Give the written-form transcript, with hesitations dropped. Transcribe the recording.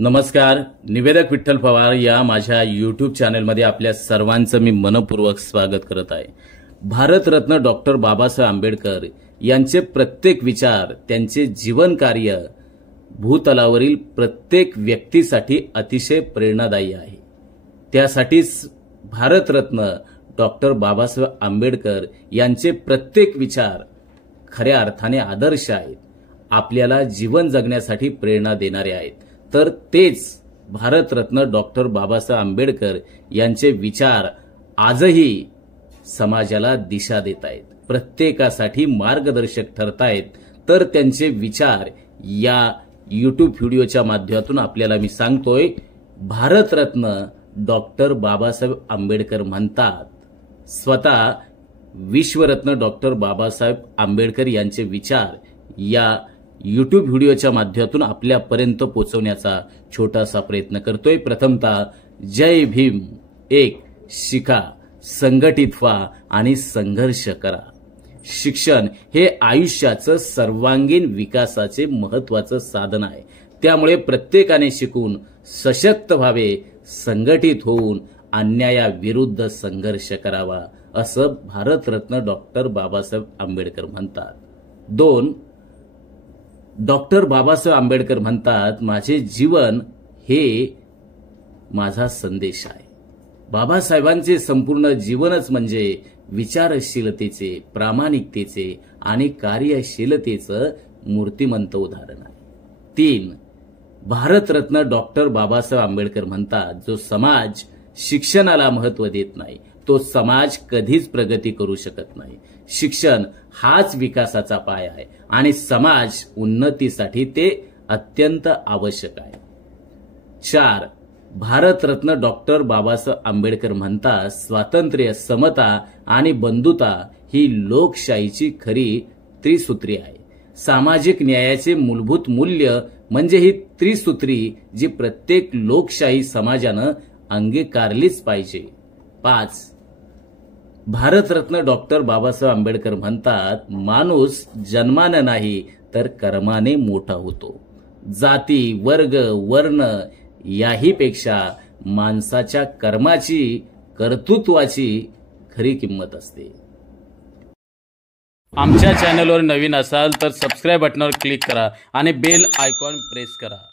नमस्कार. निवेदक विठ्ठल पवार या माझ्या यूट्यूब चॅनलमध्ये आपल्या सर्वांचं मी मनपूर्वक स्वागत करत आहे. भारतरत्न डॉक्टर बाबासाहेब आंबेडकर यांचे प्रत्येक विचार, त्यांचे जीवन कार्य भूतलावरील प्रत्येक व्यक्तीसाठी अतिशय प्रेरणादायी आहे. त्यासाठीच भारतरत्न डॉक्टर बाबासाहेब आंबेडकर यांचे प्रत्येक विचार खऱ्या अर्थाने आदर्श आहेत, आपल्याला जीवन जगण्यासाठी प्रेरणा देणारे आहेत. तर तेच भारतरत्न डॉक्टर बाबासाहेब आंबेडकर यांचे विचार आजही समाजाला दिशा देत आहेत, प्रत्येकासाठी मार्गदर्शक ठरतायत. तर त्यांचे विचार या यूट्यूब व्हिडिओच्या माध्यमातून आपल्याला मी सांगतोय. भारतरत्न डॉक्टर बाबासाहेब आंबेडकर म्हणतात, स्वतः विश्वरत्न डॉक्टर बाबासाहेब आंबेडकर यांचे विचार या यूट्यूब व्हिडिओच्या माध्यमातून आपल्यापर्यंत पोहोचवण्याचा छोटासा प्रयत्न करतोय. प्रथमतः जय भीम, एक शिका, संघटित व्हा आणि संघर्ष करा. शिक्षण हे आयुष्याचं सर्वांगीण विकासाचे महत्त्वाचं साधन आहे. त्यामुळे प्रत्येकाने शिकून सशक्त व्हावे, संघटित होऊन अन्यायाविरुद्ध संघर्ष करावा, असं भारतरत्न डॉक्टर बाबासाहेब आंबेडकर म्हणतात. 2. डॉक्टर बाबासाहेब आंबेडकर म्हणतात, माझे जीवन हे माझा संदेश आहे. बाबासाहेबांचे संपूर्ण जीवनच म्हणजे विचारशीलतेचे, प्रामाणिकतेचे आणि कार्यशीलतेचं मूर्तिमंत उदाहरण आहे. 3. भारतरत्न डॉक्टर बाबासाहेब आंबेडकर म्हणतात, जो समाज शिक्षणाला महत्त्व देत नाही तो समाज कधीच प्रगती करू शकत नाही. शिक्षण हाच विकासाचा पाया आहे आणि समाज उन्नतीसाठी ते अत्यंत आवश्यक आहे. 4. भारतरत्न डॉक्टर बाबासाहेब आंबेडकर म्हणतात, स्वातंत्र्य, समता आणि बंधुता ही लोकशाहीची खरी त्रिसूत्री आहे. सामाजिक न्यायाचे मूलभूत मूल्य म्हणजे ही त्रिसूत्री, जी प्रत्येक लोकशाही समाजानं अंगीकारलीच पाहिजे. 5. भारतरत्न डॉक्टर बाबासाहेब आंबेडकर म्हणतात, माणूस जन्माने नाही तर कर्माने मोठा होतो. जाती, वर्ग, वर्ण याहीपेक्षा माणसाच्या कर्माची, कर्तृत्वाची खरी किंमत असते. आमच्या चॅनलवर नवीन असाल तर सबस्क्राईब बटनावर क्लिक करा आणि बेल आयकॉन प्रेस करा.